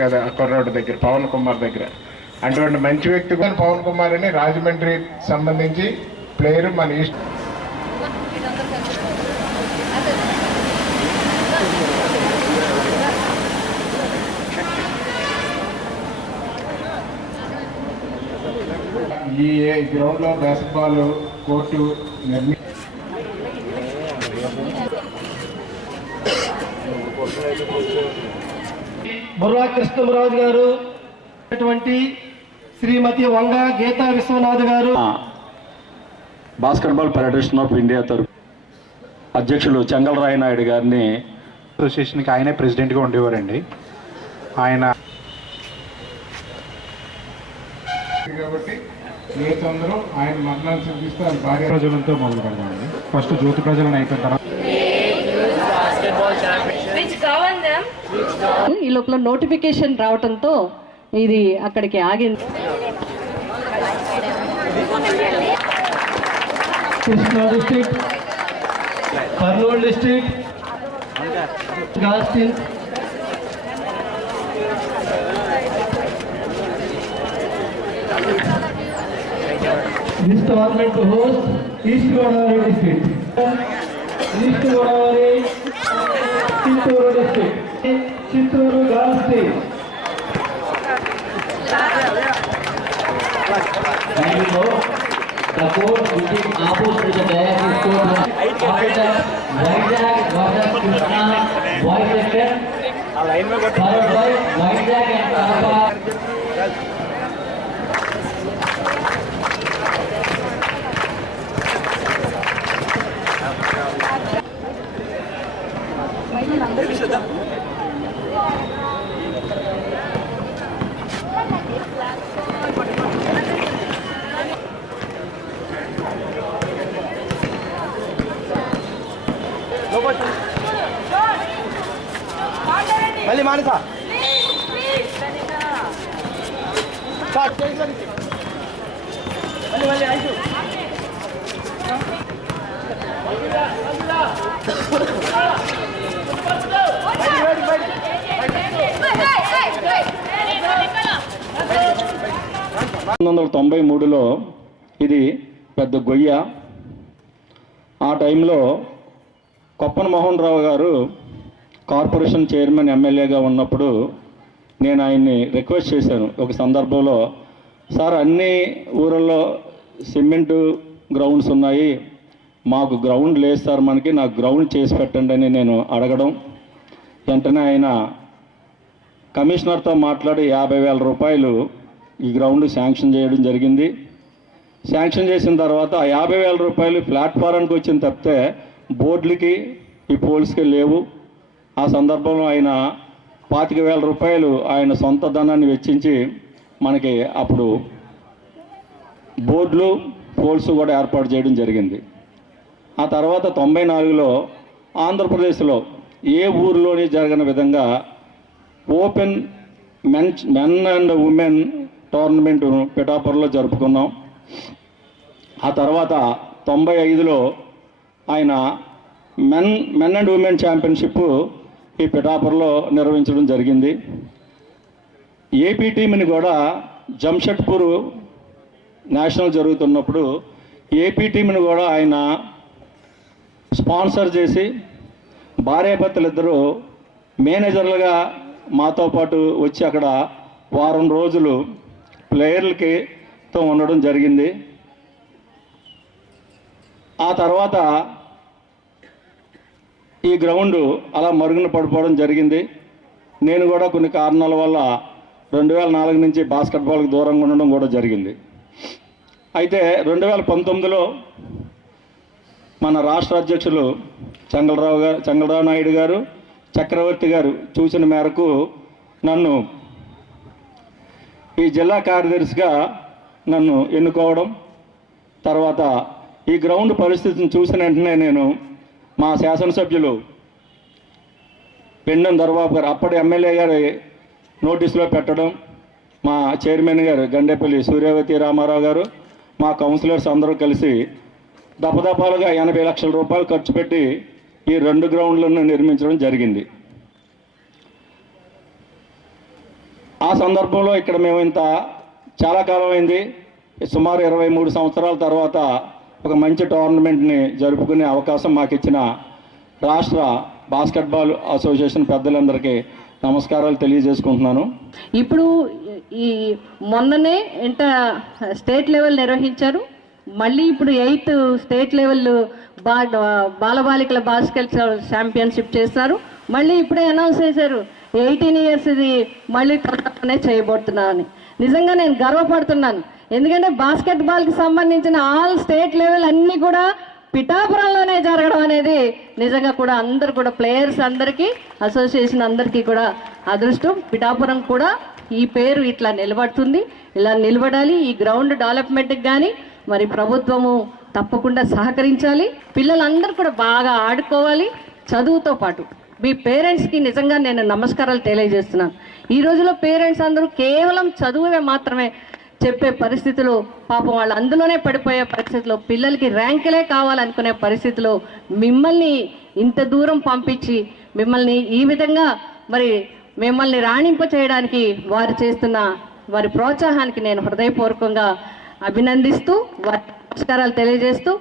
కదా కొర్రోడ్డు దగ్గర పవన్ కుమార్ దగ్గర. అటువంటి మంచి వ్యక్తి కూడా పవన్ కుమార్ అని రాజమండ్రి సంబంధించి ప్లేయర్ మన ఈస్ట్ ఈ గ్రౌండ్లో బాస్కెట్బాల్ కోర్టు నిర్మి బుర్రా కృష్ణరాజు గారు శ్రీమతి వంగ గీతా విశ్వనాథ్ గారు. బాస్కెట్బాల్ ఫెడరేషన్ ఆఫ్ ఇండియా తరపు అధ్యక్షులు చెంగలరాయ నాయుడు గారిని అసోసియేషన్కి ఆయనే ప్రెసిడెంట్గా ఉండేవారండి. ఆయన కాబట్టి ఆయన మరణాన్ని చూపిస్తూ ఆయన భార్య ప్రజలతో మొదలు పెడదామండి ఫస్ట్ జ్యోతి ప్రజలను అయిపోయిన తర్వాత ఈ లోపల నోటిఫికేషన్ రావటంతో ఇది అక్కడికి ఆగింది. కృష్ణా డిస్ట్రిక్ట్ కర్నూలు డిస్ట్రిక్ట్ గాస్టిన్ This tournament to host East Godavari district. East Godavari, Chittoor district. Chittoor Girls team. Thank you both. The court between Apus to the back is court officer Vajag Vajag Krishna White Sector followed by Vajag and Kappa మళ్ళీ మానస మళ్ళీ మళ్ళీ ఐదు పంతొమ్మిది వందల తొంభై మూడులో ఇది పెద్ద గొయ్య. ఆ టైంలో కొప్పన మోహన్ రావు గారు కార్పొరేషన్ చైర్మన్ ఎమ్మెల్యేగా ఉన్నప్పుడు నేను ఆయన్ని రిక్వెస్ట్ చేశాను. ఒక సందర్భంలో సార్ అన్ని ఊళ్ళలో సిమెంటు గ్రౌండ్స్ ఉన్నాయి. మాకు గ్రౌండ్ లేదు సార్ మనకి నాకు గ్రౌండ్ చేసి పెట్టండి అని నేను అడగడం. వెంటనే ఆయన కమిషనర్తో మాట్లాడి యాభై వేల రూపాయలు ఈ గ్రౌండ్ శాంక్షన్ చేయడం జరిగింది. శాంక్షన్ చేసిన తర్వాత ఆ యాభై వేల రూపాయలు ప్లాట్ఫారానికి వచ్చిన తప్పితే బోర్డులకి ఈ పోల్స్కి లేవు. ఆ సందర్భంలో ఆయన పాతిక వేల రూపాయలు ఆయన సొంత ధనాన్ని వెచ్చించి మనకి అప్పుడు బోర్డులు పోల్స్ కూడా ఏర్పాటు చేయడం జరిగింది. ఆ తర్వాత తొంభై నాలుగులో ఆంధ్రప్రదేశ్లో ఏ ఊరిలోని జరగని విధంగా open men men and women tournament పిఠాపురంలో జరుపుకున్నాం. ఆ తర్వాత తొంభై ఐదులో ఆయన men men and women championship ఈ పిఠాపురంలో నిర్వహించడం జరిగింది. ఏపీ టీంని కూడా జంషెడ్పూర్ నేషనల్ జరుగుతున్నప్పుడు ఏపీ టీంని కూడా ఆయన స్పాన్సర్ చేసి భార్యాభర్తలు ఇద్దరూ మేనేజర్లుగా మాతో పాటు వచ్చి అక్కడ వారం రోజులు ప్లేయర్లకి తో ఉండడం జరిగింది. ఆ తర్వాత ఈ గ్రౌండ్ అలా మరుగున పడిపోవడం జరిగింది. నేను కూడా కొన్ని కారణాల వల్ల రెండు వేల నాలుగు నుంచి బాస్కెట్బాల్కి దూరంగా ఉండడం కూడా జరిగింది. అయితే రెండు వేల పంతొమ్మిదిలో మన రాష్ట్ర అధ్యక్షులు చంగలరావు గారు చంగలరావు నాయుడు గారు చక్రవర్తి గారు చూసిన మేరకు నన్ను ఈ జిల్లా కార్యదర్శిగా నన్ను ఎన్నుకోవడం తర్వాత ఈ గ్రౌండ్ పరిస్థితిని చూసిన వెంటనే నేను మా శాసనసభ్యులు పెండెం దొరబాబు గారు అప్పటి ఎమ్మెల్యే గారి నోటీసులో పెట్టడం మా చైర్మన్ గారు గండేపల్లి సూర్యవతి రామారావు గారు మా కౌన్సిలర్స్ అందరూ కలిసి దపదపాలుగా ఎనభై లక్షల రూపాయలు ఖర్చు పెట్టి ఈ రెండు గ్రౌండ్లను నిర్మించడం జరిగింది. ఆ సందర్భంలో ఇక్కడ మేము ఇంత చాలా కాలం అయింది సుమారు ఇరవై మూడు సంవత్సరాల తర్వాత ఒక మంచి టోర్నమెంట్ని జరుపుకునే అవకాశం మాకు ఇచ్చిన రాష్ట్ర బాస్కెట్బాల్ అసోసియేషన్ పెద్దలందరికీ నమస్కారాలు తెలియజేసుకుంటున్నాను. ఇప్పుడు ఈ మొన్ననే ఇంట స్టేట్ లెవెల్ నిర్వహించారు. మళ్ళీ ఇప్పుడు ఎయిత్ స్టేట్ లెవెల్ బా బాలబాలికల బాస్కెట్ ఛాంపియన్షిప్ చేస్తారు మళ్ళీ ఇప్పుడే అనౌన్స్ చేశారు. ఎయిటీన్ ఇయర్స్ ఇది మళ్ళీ తొందరగానే చేయబోతున్నానని. నిజంగా నేను గర్వపడుతున్నాను. ఎందుకంటే బాస్కెట్ బాల్కి సంబంధించిన ఆల్ స్టేట్ లెవెల్ అన్నీ కూడా పిఠాపురంలోనే జరగడం అనేది నిజంగా కూడా అందరు కూడా ప్లేయర్స్ అందరికీ అసోసియేషన్ అందరికీ కూడా అదృష్టం. పిఠాపురం కూడా ఈ పేరు ఇట్లా నిలబడుతుంది. ఇలా నిలబడాలి. ఈ గ్రౌండ్ డెవలప్మెంట్కి కానీ మరి ప్రభుత్వము తప్పకుండా సహకరించాలి. పిల్లలందరూ కూడా బాగా ఆడుకోవాలి. చదువుతో పాటు. మీ పేరెంట్స్కి నిజంగా నేను నమస్కారాలు తెలియజేస్తున్నాను. ఈ రోజులో పేరెంట్స్ అందరూ కేవలం చదువువే మాత్రమే చెప్పే పరిస్థితిలో పాపం వాళ్ళు అందులోనే పడిపోయే పరిస్థితిలో పిల్లలకి ర్యాంకులే కావాలనుకునే పరిస్థితిలో మిమ్మల్ని ఇంత దూరం పంపించి మిమ్మల్ని ఈ విధంగా మరి మిమ్మల్ని రాణింప చేయడానికి వారు చేస్తున్న వారి ప్రోత్సాహానికి నేను హృదయపూర్వకంగా అభినందిస్తూ వారి నమస్కారాలు తెలియజేస్తూ